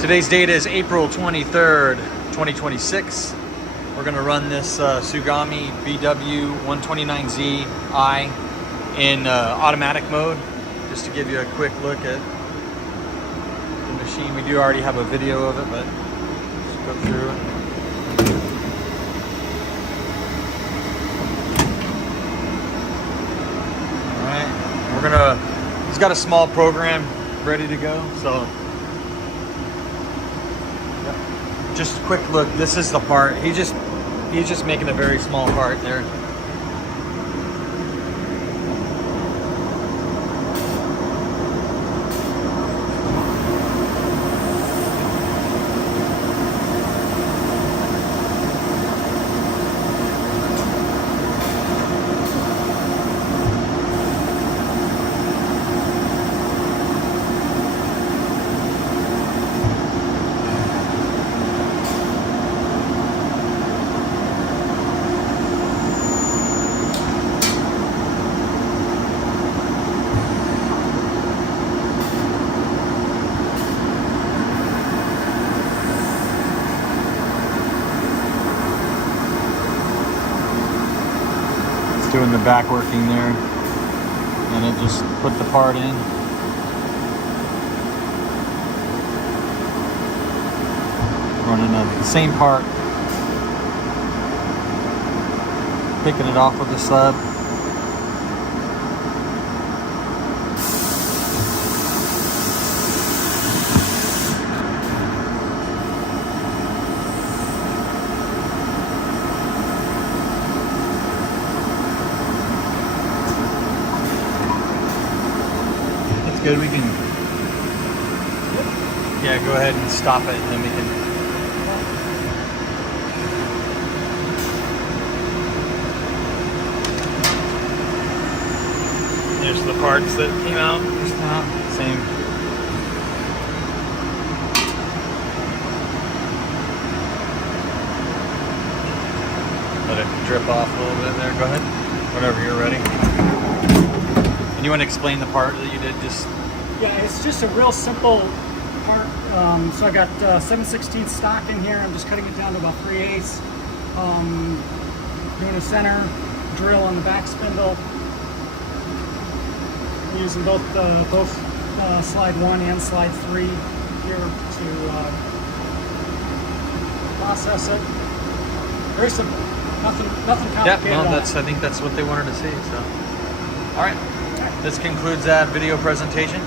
Today's date is April 23rd, 2026. We're gonna run this Tsugami BW129Z-i in automatic mode, just to give you a quick look at the machine. We do already have a video of it, but just go through it. He's got a small program ready to go, so just a quick look. This is the part. He's just making a very small part there. Doing the back working there, and it just put the part in. Running the same part, picking it off with the sub. Good, we can, yeah, go ahead and stop it, and then we can. There's the parts that came out just now. Same. Let it drip off a little bit there. Go ahead, whenever you're ready. And you want to explain the part that you did just? Yeah, it's just a real simple part. So I got 7/16 stock in here. I'm just cutting it down to about 3/8. Doing a center drill on the back spindle. I'm using both slide 1 and slide 3 here to process it. Very simple. Nothing complicated. Yeah, well, I think that's what they wanted to see. So, all right. This concludes that video presentation.